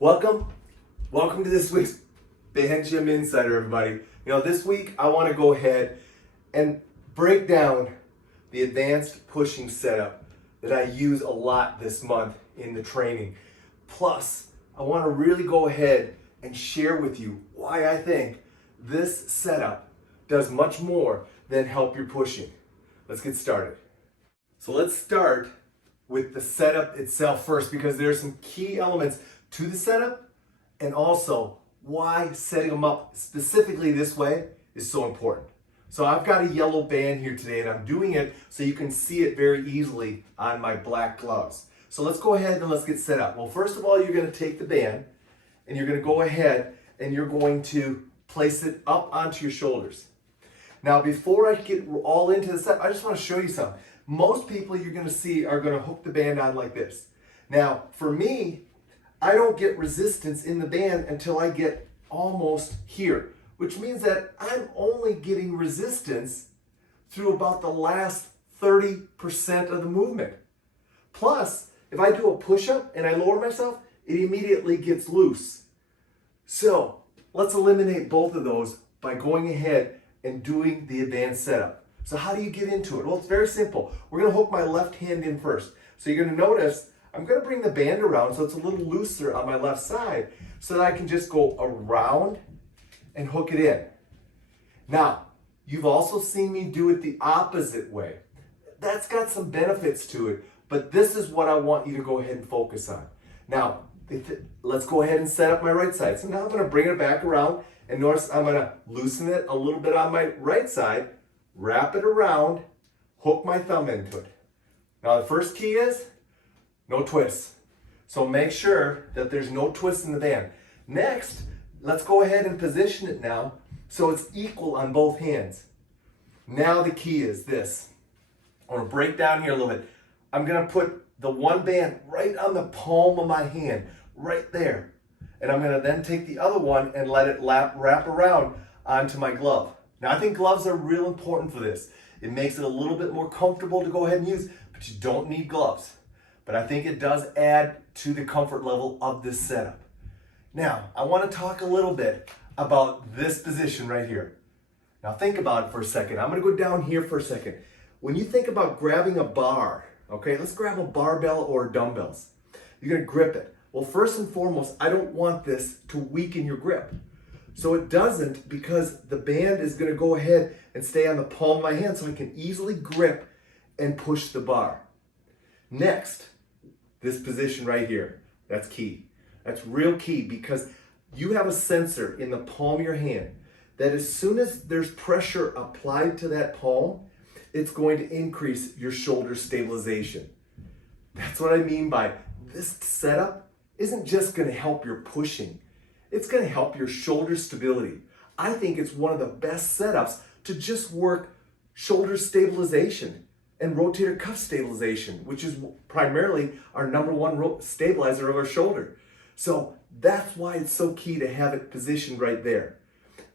Welcome to this week's Band Gym Insider, everybody. This week I want to go ahead and break down the advanced pushing setup that I use a lot this month in the training. Plus, I want to really go ahead and share with you why I think this setup does much more than help your pushing. Let's get started. So let's start with the setup itself first, because there are some key elements to the setup and also why setting them up specifically this way is so important. So I've got a yellow band here today, and I'm doing it so you can see it very easily on my black gloves. So let's go ahead and let's get set up. Well, first of all, you're going to take the band and you're going to go ahead and you're going to place it up onto your shoulders. Now, before I get all into the setup, I just want to show you something. Most people you're going to see are going to hook the band on like this. Now, for me, I don't get resistance in the band until I get almost here, which means that I'm only getting resistance through about the last 30% of the movement. Plus, if I do a push-up and I lower myself, it immediately gets loose. So let's eliminate both of those by going ahead and doing the advanced setup. So how do you get into it? Well, it's very simple. We're going to hook my left hand in first. So you're going to notice I'm going to bring the band around so it's a little looser on my left side so that I can just go around and hook it in. Now, you've also seen me do it the opposite way. That's got some benefits to it, but this is what I want you to go ahead and focus on. Now, let's go ahead and set up my right side. So now I'm going to bring it back around, and notice I'm going to loosen it a little bit on my right side, wrap it around, hook my thumb into it. Now the first key is no twists. So make sure that there's no twists in the band. Next, let's go ahead and position it now so it's equal on both hands. Now the key is this. I'm going to break down here a little bit. I'm going to put the one band right on the palm of my hand, right there. And I'm going to then take the other one and let it wrap around onto my glove. Now I think gloves are real important for this. It makes it a little bit more comfortable to go ahead and use, but you don't need gloves. But I think it does add to the comfort level of this setup. Now, I want to talk a little bit about this position right here. Now think about it for a second. I'm going to go down here for a second. When you think about grabbing a bar, okay, let's grab a barbell or dumbbells. You're going to grip it. Well, first and foremost, I don't want this to weaken your grip. So it doesn't, because the band is going to go ahead and stay on the palm of my hand so I can easily grip and push the bar. Next, this position right here, that's key. That's real key, because you have a sensor in the palm of your hand that as soon as there's pressure applied to that palm, it's going to increase your shoulder stabilization. That's what I mean by this setup isn't just going to help your pushing. It's going to help your shoulder stability. I think it's one of the best setups to just work shoulder stabilization and rotator cuff stabilization, which is primarily our number one stabilizer of our shoulder. So that's why it's so key to have it positioned right there.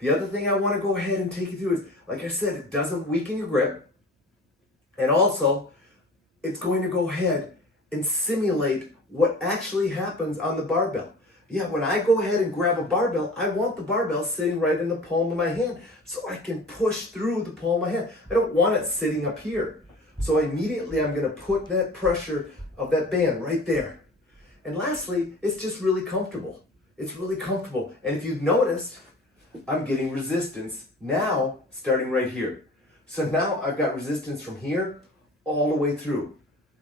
The other thing I want to go ahead and take you through is, like I said, it doesn't weaken your grip. And also, it's going to go ahead and simulate what actually happens on the barbell. Yeah, when I go ahead and grab a barbell, I want the barbell sitting right in the palm of my hand so I can push through the palm of my hand. I don't want it sitting up here. So immediately I'm going to put that pressure of that band right there. And lastly, it's just really comfortable. It's really comfortable. And if you've noticed, I'm getting resistance now starting right here. So now I've got resistance from here all the way through.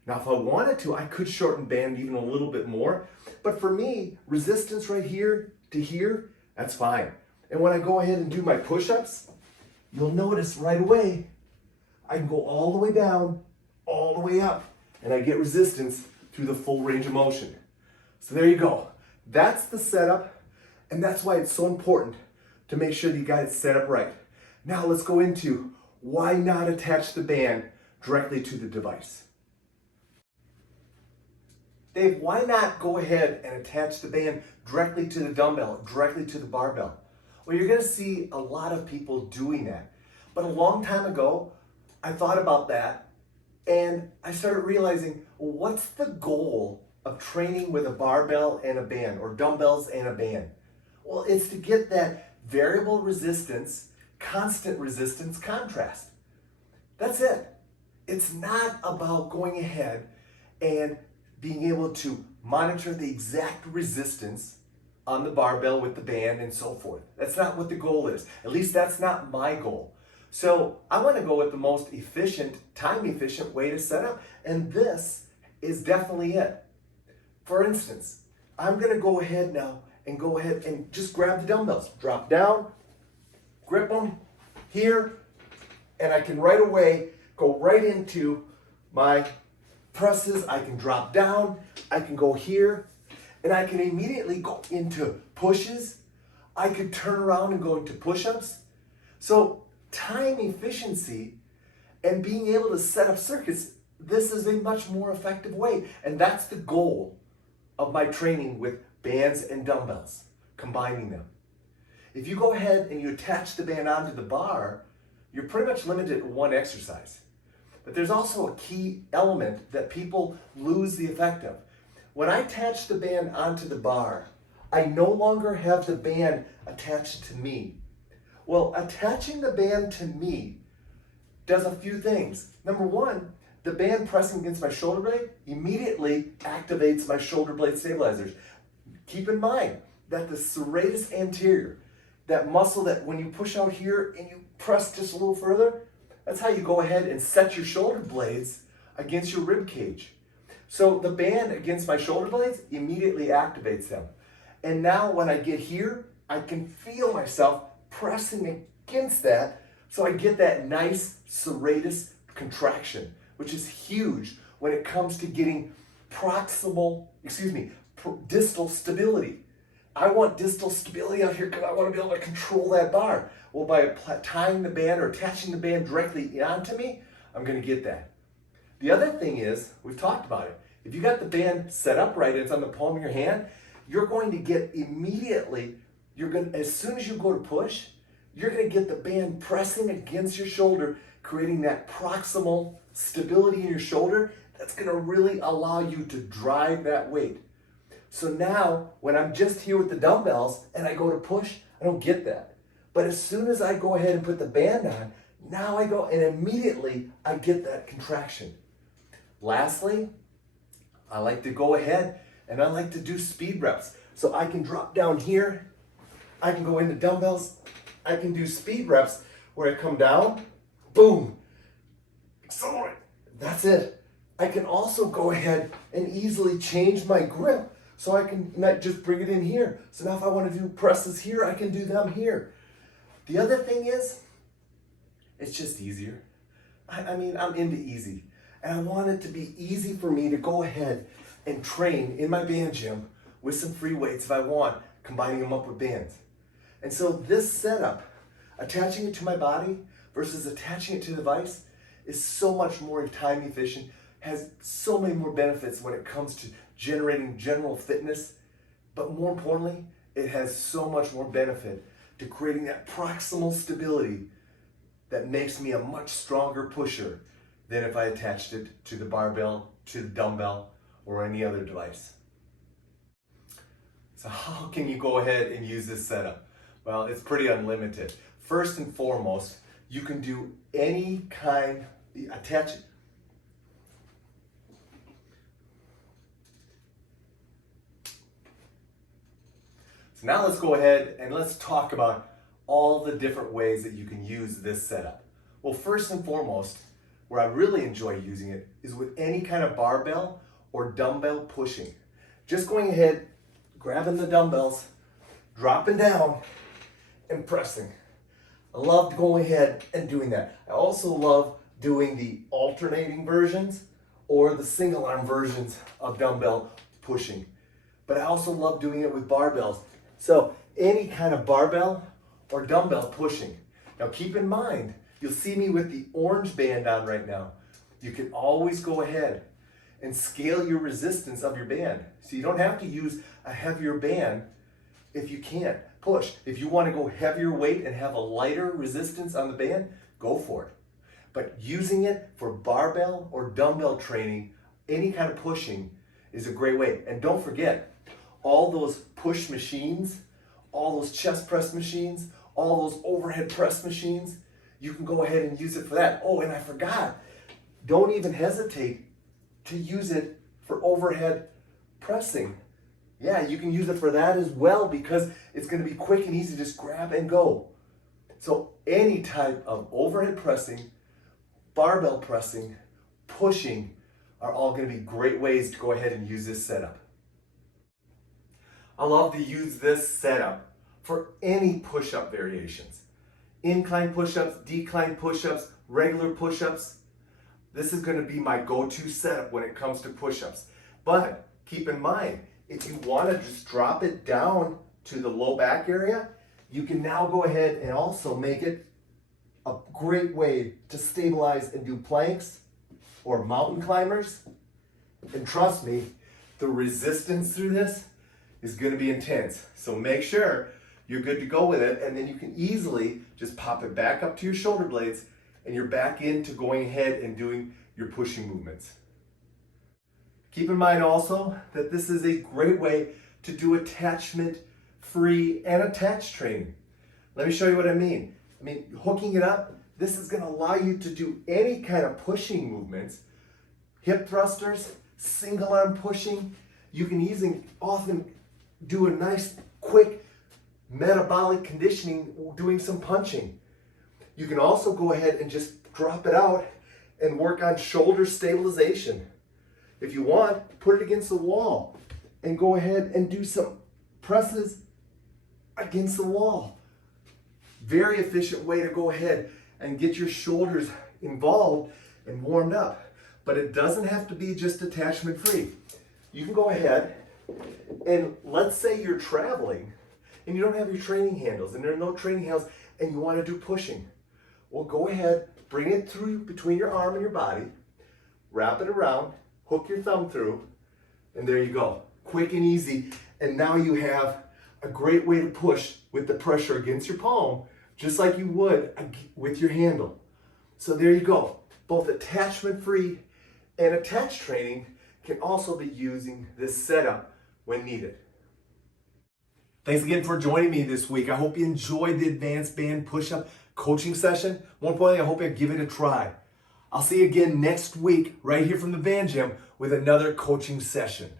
Now, if I wanted to, I could shorten band even a little bit more. But for me, resistance right here to here, that's fine. And when I go ahead and do my push-ups, you'll notice right away, I can go all the way down, all the way up, and I get resistance through the full range of motion. So there you go. That's the setup, and that's why it's so important to make sure that you got it set up right. Now let's go into why not attach the band directly to the device. Dave, why not go ahead and attach the band directly to the dumbbell, directly to the barbell? Well, you're going to see a lot of people doing that. But a long time ago, I thought about that and I started realizing, well, what's the goal of training with a barbell and a band, or dumbbells and a band? Well, it's to get that variable resistance, constant resistance contrast. That's it. It's not about going ahead and being able to monitor the exact resistance on the barbell with the band and so forth. That's not what the goal is. At least that's not my goal. So I want to go with the most efficient, time-efficient way to set up, and this is definitely it. For instance, I'm going to go ahead now and just grab the dumbbells. Drop down, grip them here, and I can right away go right into my presses. I can drop down, I can go here, and I can immediately go into pushes. I could turn around and go into push-ups. So time efficiency and being able to set up circuits, this is a much more effective way. And that's the goal of my training with bands and dumbbells, combining them. If you go ahead and you attach the band onto the bar, you're pretty much limited to one exercise. But there's also a key element that people lose the effect of. When I attach the band onto the bar, I no longer have the band attached to me. Well, attaching the band to me does a few things. Number one, the band pressing against my shoulder blade immediately activates my shoulder blade stabilizers. Keep in mind that the serratus anterior, that muscle that when you push out here and you press just a little further, that's how you go ahead and set your shoulder blades against your rib cage. So the band against my shoulder blades immediately activates them. And now when I get here, I can feel myself pressing against that, so I get that nice serratus contraction, which is huge when it comes to getting distal stability. I want distal stability out here because I want to be able to control that bar. Well, by tying the band or attaching the band directly onto me, I'm going to get that. The other thing is, we've talked about it. If you got the band set up right and it's on the palm of your hand, you're going to get immediately, as soon as you go to push, you're going to get the band pressing against your shoulder, creating that proximal stability in your shoulder that's going to really allow you to drive that weight. So now, when I'm just here with the dumbbells and I go to push, I don't get that. But as soon as I go ahead and put the band on, now I go and immediately I get that contraction. Lastly, I like to go ahead and I like to do speed reps. So I can drop down here, I can go into dumbbells, I can do speed reps where I come down, boom, accelerate, that's it. I can also go ahead and easily change my grip so I can not just bring it in here. So now if I want to do presses here, I can do them here. The other thing is, it's just easier. I mean, I'm into easy. And I want it to be easy for me to go ahead and train in my band gym with some free weights if I want, combining them up with bands. And so this setup, attaching it to my body versus attaching it to the device, is so much more time efficient, has so many more benefits when it comes to generating general fitness, but more importantly, it has so much more benefit to creating that proximal stability that makes me a much stronger pusher than if I attached it to the barbell, to the dumbbell, or any other device. So how can you go ahead and use this setup? Well, it's pretty unlimited. First and foremost, you can do any kind, attach it. So now let's go ahead and let's talk about all the different ways that you can use this setup. Well, first and foremost, where I really enjoy using it is with any kind of barbell or dumbbell pushing. Just going ahead, grabbing the dumbbells, dropping down, and pressing. I love going ahead and doing that. I also love doing the alternating versions or the single arm versions of dumbbell pushing. But I also love doing it with barbells. So any kind of barbell or dumbbell pushing. Now keep in mind, you'll see me with the orange band on right now. You can always go ahead and scale your resistance of your band. So you don't have to use a heavier band if you can't push. If you want to go heavier weight and have a lighter resistance on the band, go for it. But using it for barbell or dumbbell training, any kind of pushing, is a great way. And don't forget, all those push machines, all those chest press machines, all those overhead press machines, you can go ahead and use it for that. Oh, and I forgot, don't even hesitate to use it for overhead pressing. Yeah, you can use it for that as well because it's going to be quick and easy. Just grab and go. So any type of overhead pressing, barbell pressing, pushing are all going to be great ways to go ahead and use this setup. I love to use this setup for any push-up variations. Incline push-ups, decline push-ups, regular push-ups. This is going to be my go-to setup when it comes to push-ups. But keep in mind, if you want to just drop it down to the low back area, you can now go ahead and also make it a great way to stabilize and do planks or mountain climbers. And trust me, the resistance through this is going to be intense. So make sure you're good to go with it, and then you can easily just pop it back up to your shoulder blades and you're back into going ahead and doing your pushing movements. Keep in mind also that this is a great way to do attachment-free and attached training. Let me show you what I mean. Hooking it up, this is going to allow you to do any kind of pushing movements, hip thrusters, single arm pushing. You can often do a nice, quick metabolic conditioning doing some punching. You can also go ahead and just drop it out and work on shoulder stabilization. If you want, put it against the wall and go ahead and do some presses against the wall. Very efficient way to go ahead and get your shoulders involved and warmed up. But it doesn't have to be just attachment free. You can go ahead and let's say you're traveling and you don't have your training handles and there are no training handles and you want to do pushing. Well, go ahead, bring it through between your arm and your body, wrap it around, hook your thumb through, and there you go. Quick and easy. And now you have a great way to push with the pressure against your palm, just like you would with your handle. So there you go. Both attachment-free and attached training can also be using this setup when needed. Thanks again for joining me this week. I hope you enjoyed the advanced band push-up coaching session. More importantly, I hope you give it a try. I'll see you again next week right here from the Band Gym with another coaching session.